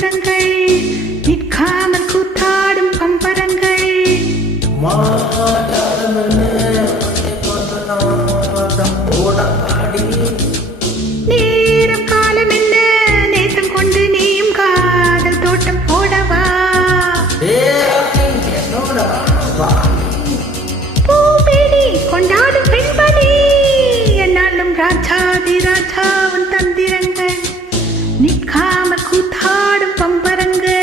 தந்திரங்கள் நிற்காமல் கூத்தாடும் பம்பரங்கள் நேரம் காலம் என்ன நேசம் கொண்டு நீயும் காதல் தோட்டம் போடவா பூபேடி கொண்டாடும் பெண்பணி என்னாலும் ராஜாதி ராஜாவின் தந்திரங்கள் நிற்காமல் கூத்தாடும் பம்பரங்கள்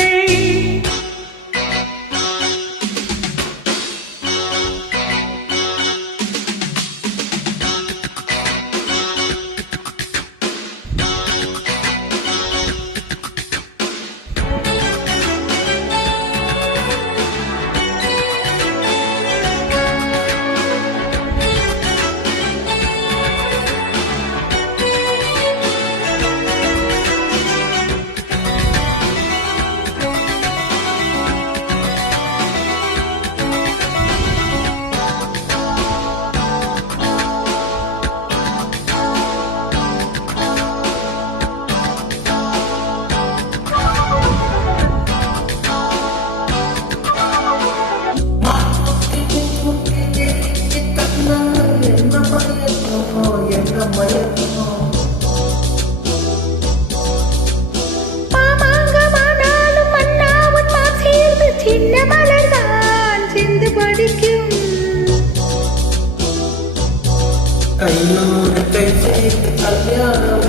கையோடு கை சேர்த்து கல்யாணம்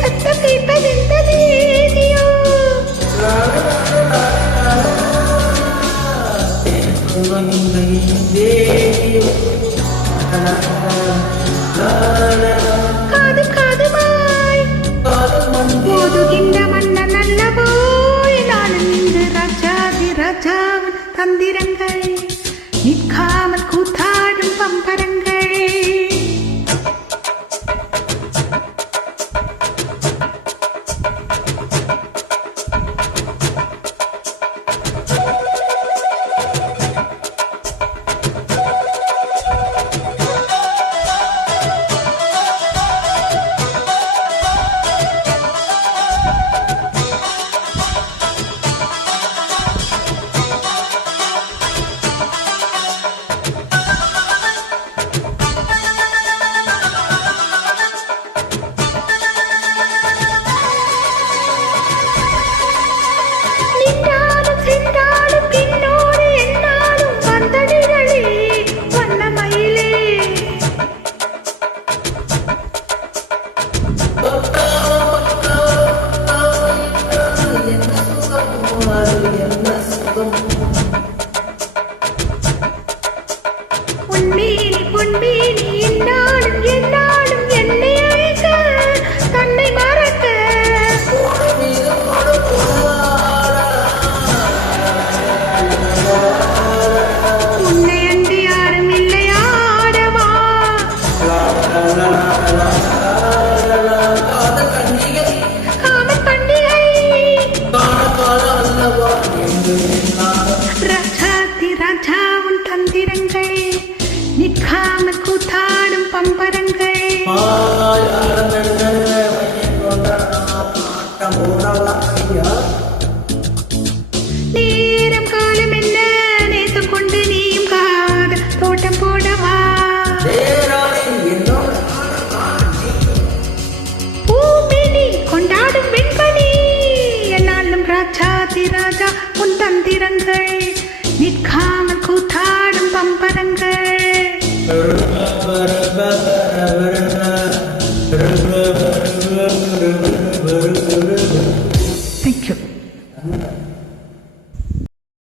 சத்தம் கேட்பதென்பது ஏதியோ காது காதுமாய் போதுகின்ற மன்னன் அல்லவோ நானும் இங்கு ராஜாதி ராஜாவின் தந்திரங்கள் நிற்காமல் கூத்தாடும் பம்பரங்கள் பொன்மேனி என்னாலும் என்னாலும் என்னை அழைக்க தன்னை மறக்க உன்னை அன்றி யாரும் இல்லையாடவா காமன் பண்டிகை ராஜாதி ராஜாவின் தந்திரங்கள் நிற்காமல் கூத்தாடும் பம்பரங்கள் நேரம் காலம் என்ன நேசம் கொண்டு நீயும் காதல் தோட்டம் போடவா பூமினி கொண்டாடும் வெண்பனி என்னாலும் ராஜாதி ராஜா உன் தந்திரங்கள் நிற்காமல் கூத்தாடும் பம்பரங்கள்